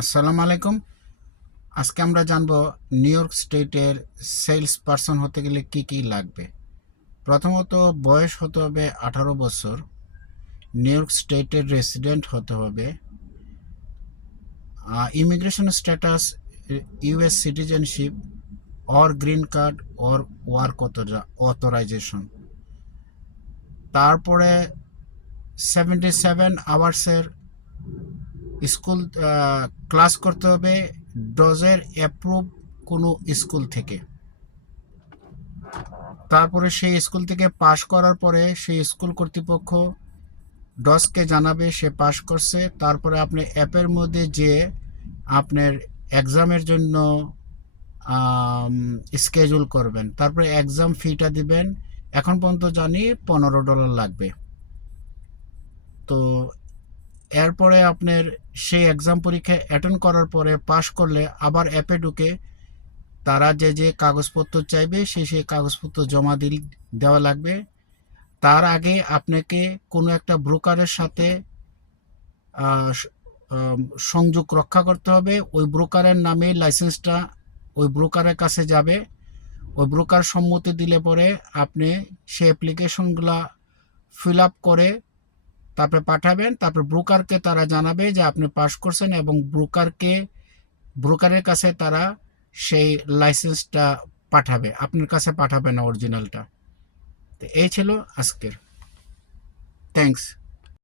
আসসালামু আলাইকুম। আজকে আমরা জানব নিউ ইয়র্ক স্টেটের সেলস পারসন হতে গেলে কি কি লাগবে। প্রথমত বয়স হতে হবে 18 বছর, নিউ ইয়র্ক স্টেটের রেসিডেন্ট হতে হবে, immigration status US citizenship or green card or work authorisation. তারপরে 77 আওয়ার্সের স্কুল ক্লাস করতে হবে ডজের অ্যাপ্রুভ কোনো স্কুল থেকে। তারপরে সেই স্কুল থেকে পাশ করার পরে সেই স্কুল কর্তৃপক্ষ ডসকে জানাবে সে পাশ করছে। তারপরে আপনি অ্যাপের মধ্যে যে আপনার এক্সামের জন্য স্কেজুল করবেন, তারপরে এক্সাম ফিটা দিবেন। এখন পর্যন্ত জানি $15 লাগবে। তো এরপরে আপনার সেই এক্সাম পরীক্ষা অ্যাটেন্ড করার পরে পাশ করলে আবার অ্যাপে ঢুকে তারা যে যে কাগজপত্র চাইবে সেই কাগজপত্র জমা দেওয়া লাগবে। তার আগে আপনাকে কোনো একটা ব্রোকারের সাথে সংযোগ রক্ষা করতে হবে। ওই ব্রোকারের নামে লাইসেন্সটা ওই ব্রোকারের কাছে যাবে। ওই ব্রোকার সম্মতি দিলে পরে আপনি সেই অ্যাপ্লিকেশনগুলা ফিল আপ করে তারপরে পাঠাবেন। তারপর ব্রোকারকে তারা জানাবে যে আপনি পাস করছেন এবং ব্রোকারের কাছে তারা সেই লাইসেন্সটা পাঠাবে, আপনার কাছে পাঠাবে না অরিজিনালটা। তো এই ছিল আজকের। থ্যাঙ্কস।